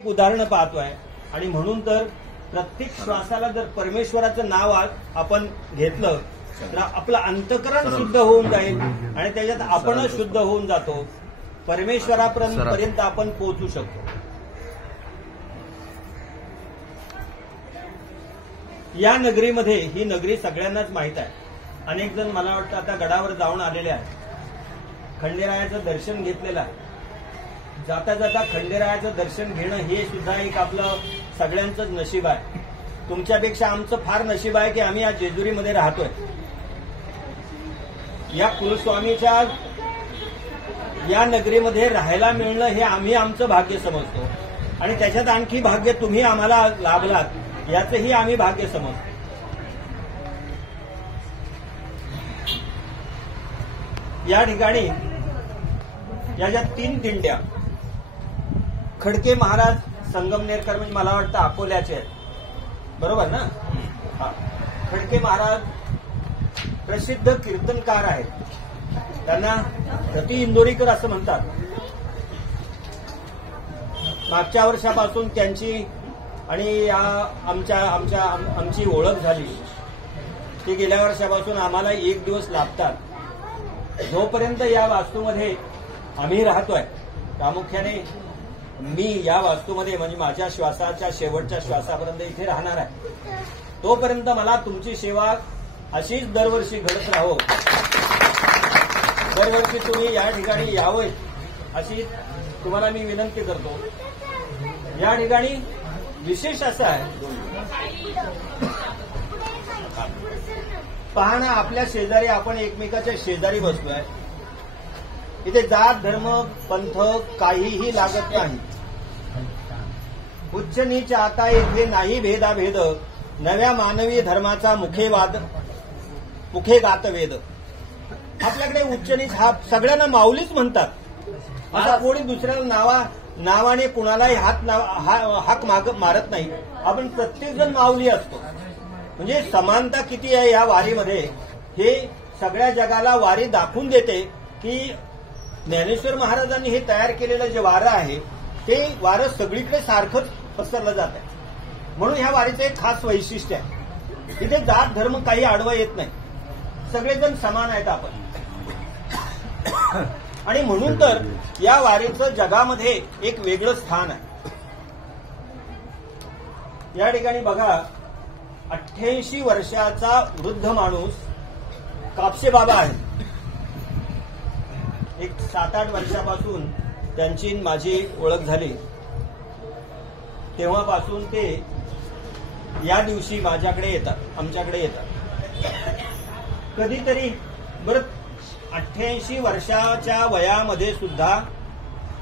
उदाहरणं पाहतोय आणि म्हणून तर प्रत्येक श्वासाला जर परमेश्वराचं नाव आपण घेतलं तर आपलं अंतःकरण शुद्ध होऊन जाईल आणि त्याच्यात आपणच शुद्ध होऊन जातो, परमेश्वरापर्यंत आपण पोहोचू शकतो. या नगरीमध्ये, ही नगरी सगळ्यांनाच माहीत आहे. अनेक जण मला वाटतं आता गडावर जाऊन आलेले आहेत, खंडेरायाचं दर्शन घेतलेलं आहे. जाता जाता खंडेरायाचं दर्शन घेणं हे सुद्धा एक आपलं सगळ्यांचंच नशीब आहे. तुमच्यापेक्षा आमचं फार नशीब आहे की आम्ही या जेजुरीमध्ये राहतोय. या कुलस्वामीच्या या नगरीमध्ये राहायला मिळणं हे आम्ही आमचं भाग्य समजतो आणि त्याच्यात आणखी भाग्य तुम्ही आम्हाला लाभलात याचंही आम्ही भाग्य समजतो. या ठिकाणी याच्या 3 दिंड्या, खडके महाराज संगमनेरकर म्हणजे मला वाटतं अकोल्याचे आहेत, बरोबर ना? हा, खडके महाराज प्रसिद्ध कीर्तनकार आहेत. त्यांना रती इंदोरीकर असं म्हणतात. मागच्या वर्षापासून त्यांची आणि आमची ओळख झाली. ती गेल्या वर्षापासून आम्हाला 1 दिवस लाभतात. जोपर्यंत या वास्तूमध्ये आम्ही राहतोय, प्रामुख्याने मी या वास्तूमध्ये म्हणजे माझ्या श्वासाच्या शेवटच्या श्वासापर्यंत इथे राहणार आहे, तोपर्यंत मला तुमची सेवा अशीच दरवर्षी घडत राहो. दरवर्षी तुम्ही या ठिकाणी यावं अशी तुम्हाला मी विनंती करतो. या ठिकाणी विशेष असं आहे, पहा ना, आपल्या शेजारी आपण एकमेकाच्या शेजारी बसतोय. इथे जात धर्म पंथ काहीही लागत नाही. उच्च नीच आता इथे नाही भेदाभेद, नव्या मानवी धर्माचा मुखे गात वेद. आपल्याकडे उच्च नीच हा सगळ्यांना माऊलीच म्हणतात. आता कोणी दुसऱ्याला नावाने कुणालाही हाक मारत नाही. आपण प्रत्येकजण माऊली असतो. म्हणजे समानता किती आहे या वारीमध्ये हे सगळ्या जगाला वारी दाखवून देते की ज्ञानेश्वर महाराजांनी हे तयार केलेलं जे वारं आहे ते वारं सगळीकडे सारखंच पसरलं जात आहे. म्हणून ह्या वारीचं एक खास वैशिष्ट्य आहे. इथे जात धर्म काही आडवा येत नाही, सगळेजण समान आहेत आपण. आणि म्हणून तर या वारीचं जगामध्ये एक वेगळं स्थान आहे. या ठिकाणी बघा, 88 वर्षाचा वृद्ध माणूस कापसे बाबा आहे. एक 7-8 वर्षापासून त्यांची माझी ओळख झाली. तेव्हापासून ते या दिवशी माझ्याकडे येतात, आमच्याकडे येतात. कधीतरी बरं, 88 वर्षाच्या वयामध्ये सुद्धा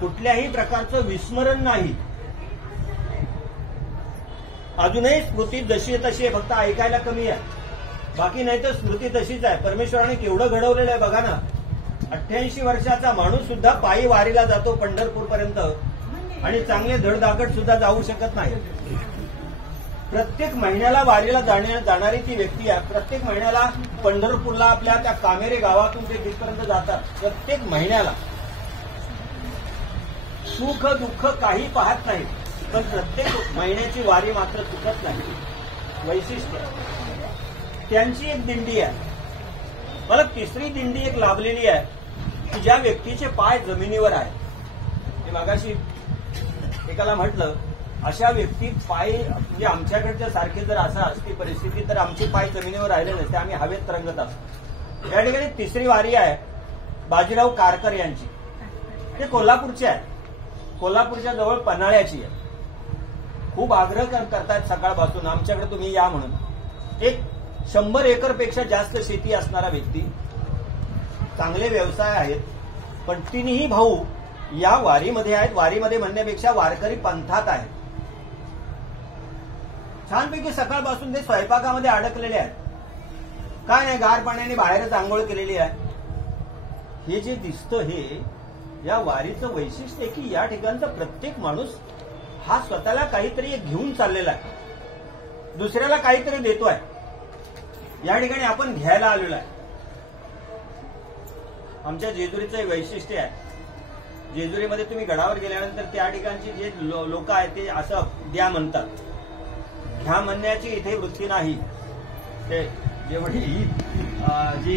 कुठल्याही प्रकारचं विस्मरण नाही. अजूनही स्मृती जशी आहे तशी आहे, फक्त ऐकायला कमी आहे. बाकी नाही तर स्मृती तशीच आहे. परमेश्वराने केवढं घडवलेलं आहे बघा ना. 88 वर्षाचा माणूस सुद्धा पायी वारीला जातो पंढरपूरपर्यंत आणि चांगले धडधाकट सुद्धा जाऊ शकत नाही. प्रत्येक महिन्याला वारीला जाणारी ती व्यक्ती आहे. प्रत्येक महिन्याला पंढरपूरला आपल्या त्या कामेरे गावातून ते तिथपर्यंत जातात. प्रत्येक महिन्याला सुख दुःख काही पाहत नाही, पण प्रत्येक महिन्याची वारी मात्र चुकत नाही. वैशिष्ट्य त्यांची एक दिंडी आहे. मला 3री दिंडी एक लाभलेली आहे की ज्या व्यक्तीचे पाय जमिनीवर आहे. मी मागाशी एकाला म्हटलं, अशा व्यक्ती पाय म्हणजे आमच्याकडच्या सारखे जर असं असती परिस्थिती तर आमचे पाय जमिनीवर राहिले नसते, आम्ही हवेत तरंगत असतो. या ठिकाणी 3री वारी आहे बाजीराव कारकर यांची. ते कोल्हापूरचे आहे, कोल्हापूरच्या जवळ पन्हाळ्याची आहे. खूप आग्रह करतात सकाळपासून आमच्याकडे तुम्ही या म्हणून. एक 100 एकरपेक्षा जास्त शेती असणारा व्यक्ती, चांगले व्यवसाय आहेत, पण 3ही भाऊ या वारीमध्ये आहेत. वारीमध्ये म्हणण्यापेक्षा वारकरी पंथात आहेत. छानपैकी सकाळपासून ते स्वयंपाकामध्ये अडकलेले आहेत. काय नाही, गार पाण्याने बाहेरच आंघोळ केलेली आहे. हे जे दिसतं हे या वारीचं वैशिष्ट्य आहे की या ठिकाणचा प्रत्येक माणूस हा स्वतःला काहीतरी घेऊन चाललेला आहे, दुसऱ्याला काहीतरी देतोय. या ठिकाणी आपण घ्यायला आलेलो आहे. आमच्या जेजुरीचं एक वैशिष्ट्य आहे जेजुरीमध्ये तुम्ही गडावर गेल्यानंतर त्या ठिकाणची जे लोक आहेत ते असं द्या म्हणतात. घ्या म्हणण्याची इथे वृत्ती नाही. ते जेवढी जी